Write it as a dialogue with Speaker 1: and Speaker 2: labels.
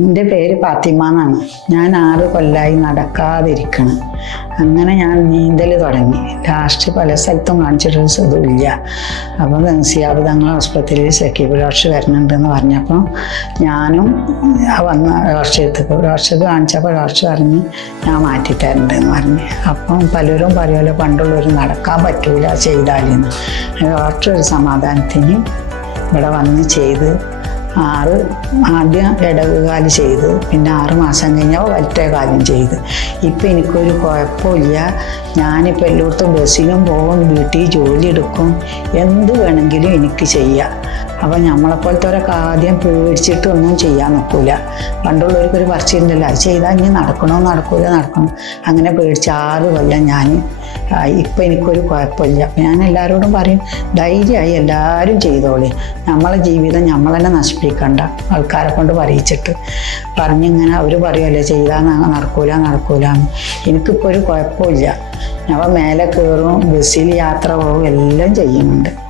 Speaker 1: എന്റെ പേര് ഫാത്തിമ എന്നാണ്. ഞാൻ ആറ് കൊല്ലായി നടക്കാതിരിക്കണം. അങ്ങനെ ഞാൻ നീന്തൽ തുടങ്ങി. ലാസ്റ്റ് പല സ്ഥലത്തും കാണിച്ചിട്ടൊരു സുഖമില്ല. അപ്പം സിയാബ് തങ്ങൾ ആസ്പത്രിയിൽ സക്കീബ് ഡോക്ടർ വരുന്നുണ്ടെന്ന് പറഞ്ഞപ്പോൾ ഞാനും വന്ന ഡോക്ടർ ഡോക്ടർക്ക് കാണിച്ചപ്പോൾ ഡോക്ടർ പറഞ്ഞ് ഞാൻ മാറ്റിത്തരണ്ടെന്ന് പറഞ്ഞു. അപ്പം പലരും പറയുമല്ലോ പണ്ടുള്ളവർ നടക്കാൻ പറ്റൂല ചെയ്താലെന്ന്. ഡോക്ടർ ഒരു സമാധാനത്തിന് ഇവിടെ വന്ന് ചെയ്ത് ആറ് ആദ്യം ഇടവുകാലി ചെയ്തു. പിന്നെ ആറ് മാസം കഴിഞ്ഞാൽ വലത്തെ കാലം ചെയ്ത്. ഇപ്പം എനിക്കൊരു കുഴപ്പമില്ല. ഞാനിപ്പോൾ എല്ലായിടത്തും ബസ്സിനും പോകും വീട്ടിൽ ജോലി എടുക്കും. എന്ത് വേണമെങ്കിലും എനിക്ക് ചെയ്യാം. അപ്പം നമ്മളെപ്പോലത്തെ ആദ്യം പേടിച്ചിട്ടൊന്നും ചെയ്യാൻ നിൽക്കില്ല പണ്ടുള്ളവർക്കൊരു പറച്ചിലുണ്ടല്ലോ അത് ചെയ്താൽ ഇനി നടക്കണോ? നടക്കൂല നടക്കണം. അങ്ങനെ പേടിച്ച് ആറ് കൊല്ലം ഞാൻ ഇപ്പം എനിക്കൊരു കുഴപ്പമില്ല. ഞാൻ എല്ലാവരോടും പറയും ധൈര്യമായി എല്ലാവരും ചെയ്തോളി. നമ്മളെ ജീവിതം നമ്മൾ തന്നെ നശിപ്പിക്കണ്ട. ആൾക്കാരെ കൊണ്ട് പറയിച്ചിട്ട്. പറഞ്ഞിങ്ങനെ അവർ പറയുമല്ലേ ചെയ്താൽ നടക്കൂല നടക്കൂല എന്ന് എനിക്കിപ്പോൾ ഒരു കുഴപ്പമില്ല. ഞാൻ മേലെ കയറും ബസ്സിൽ യാത്ര പോകും എല്ലാം ചെയ്യുന്നുണ്ട്.